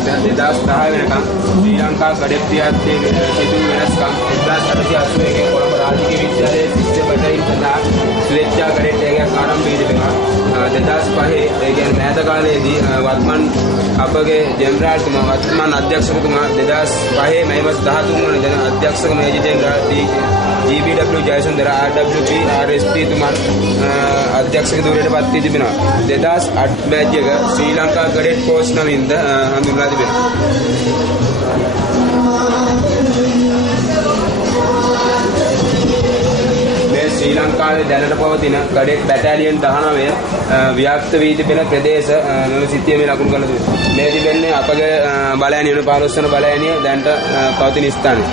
සිට 2010 වෙනකම් ශ්‍රී ලංකා කඩෙත් ක්‍රියාත්මක සිදු වෙනස්කම් 1981 කොළඹ රාජකීය විද්‍යාලයේ ශිෂ්‍ය බටහිර සඳහා ස්වේච්ඡා කඩෙත් ඒකක් ආරම්භ වී තිබෙනවා. 2005 ඒ කියන්නේ මෑත කාලයේදී වත්මන් අපගේ ජෙනරාල්තුමා වත්මන් අධ්‍යක්ෂකතුමා 2005 මැයි මාස 13 වන දින අධ්‍යක්ෂක major general GBW Jayasundara RWP RSP තුමන් අධ්‍යක්ෂක ධුරයට පත් වී තිබෙනවා. 2008 බැච් එක ශ්‍රී ලංකා කඩෙට් කෝස් නමින්ද හඳුන්වලා තිබෙනවා. ශ්‍රී ලංකාවේ දැනට පවතින කඩෙට් බැටාලියන් 19 ව්‍යාප්ත වී තිබෙන ප්‍රදේශ මෙම සිතිය මේ ලකුණු කරලා තිබෙනවා. මේ තිබෙන්නේ අපගේ බලයනිය වෙන 15 වන බලයනිය දැනට පවතින ස්ථානය.